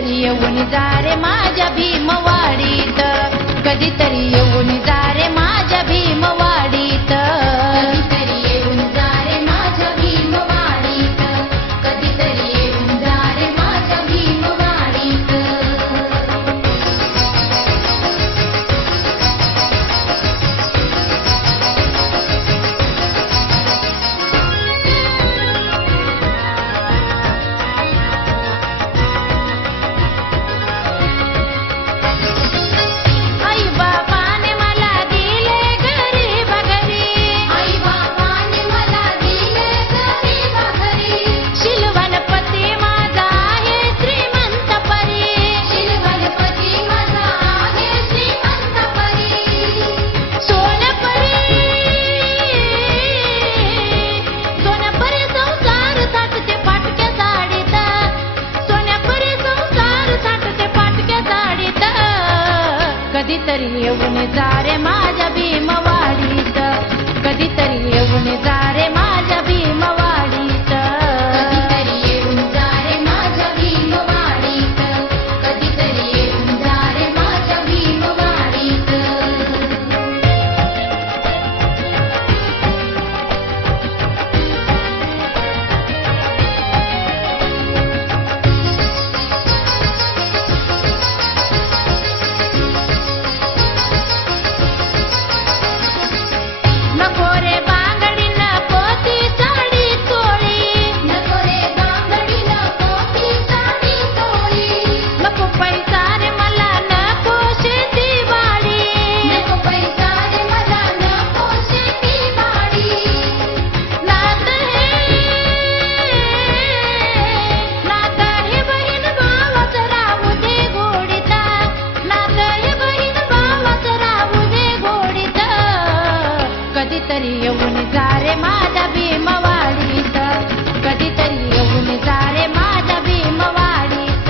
कधीतरी येऊन जा रे माझ्या भीमवाडीत, कधीतरी येऊन जा रे माझ्या भीमवाडीत, कधीतरी येऊन जा रे माझ्या भीमवाडीत, कधीतरी येऊन जा रे माझ्या भीमवाडीत. आई बाबाने मला दिले गरीब घरी, आई बाबाने मला दिले गरीब घरी, शिलवणपती माझा आहे श्रीमंत परी, शिलवणपती माझा आहे श्रीमंत परी. सोनपरी सोनपरी संसार साठते फाटक्या साडीत, सोन्यापरी संसार साठते फाटक्या साडीत, कधीतरी येऊन जा रे माझ्या भीमवाडीत, कधीतरी येऊन जा रे माझ्या भीमवाडीत, कधीतरी येऊन जा रे माझ्या भीमवाडीत, कधीतरी येऊन जा रे माझ्या भीमवाडीत. नको रे बांगडी नको ती साडी चोळी, नको रे बांगडी नको ती साडी चोळी, नको पैसा रे मला नको शेती वाडी, नको पैसा रे मला नको शेती बाडी. नात हे बहीण भावाच राहू दे गोडीत, नात हे बहीण भावाच राहू दे गोडीत, कधीतरी येऊन जा रे माझ्या भीमवाडीत, कधीतरी येऊन जा रे माझ्या भीमवाडीत,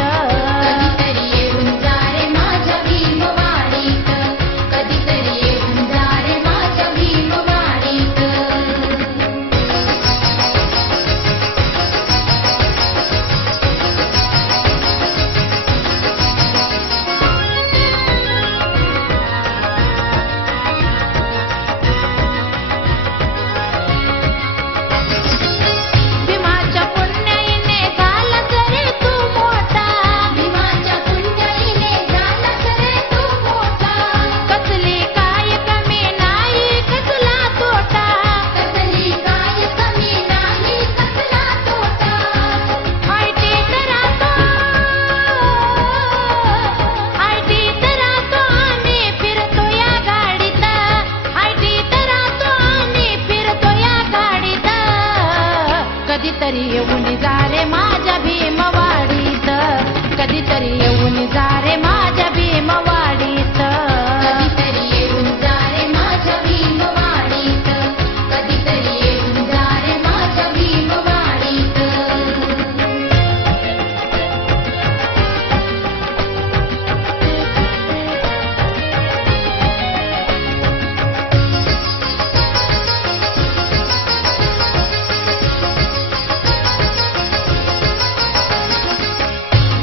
कधीतरी येऊन जा रे माझ्या भीमवाडीत, कधीतरी येऊन जा रे माझ्या भीमवाडीत. भीमाच्या पुण्याईने झालास रे तू मोठा, भीमाच्या पुण्याईने झालास रे तू मोठा, कसली काय कमी नाही कसला तोटा, कसली काय कमी नाही कसला तोटा. आयटीत राहतो आणि फिरतो या गाडीत, आयटीत राहतो आणि फिरतो या गाडीत, कधीतरी येऊन जा रे माझ्या भीमवाडीत, कधीतरी येऊन जा रे माझ्या भीमवाडीत, कधीतरी येऊन जा रे माझ्या भीमवाडीत, कधीतरी येऊन जा रे माझ्या भीमवाडीत.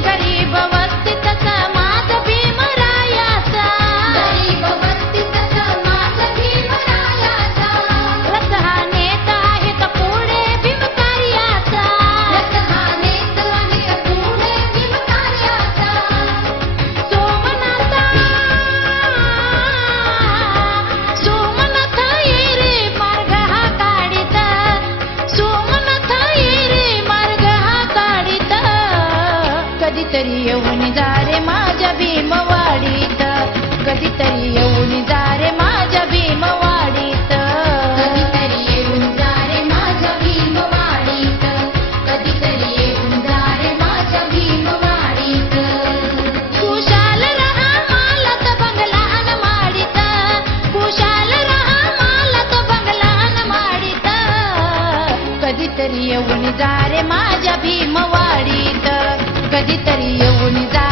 गरीब वस्तीत समाज भीमरायाचा, गरीब वस्तीत समाज भीमरायाचा, रसहानेत आहेत पुढे भीमकार्याचा, रसहानेत आहेत पुढे भीमकार्याचा. सोमनाथ ये रे मार्ग हा काढीत, सोमनाथ ये रे मार्ग हा काढीत, कधीतरी येऊन जा रे माझ्या भीमवाडीत, कधीतरी येऊन जा रे माझ्या भीमवाडीत, कधीतरी येऊन जा रे माझ्या भीमवाडीत, कधीतरी येऊन जा रे माझ्या भीमवाडीत. खुशाल रहा मालत बंगला अन माडीत, खुशाल रहा मालत बंगला अन माडीत, कधीतरी येऊन जा रे माझ्या भीमवाडीत, कधीतरी येऊन जा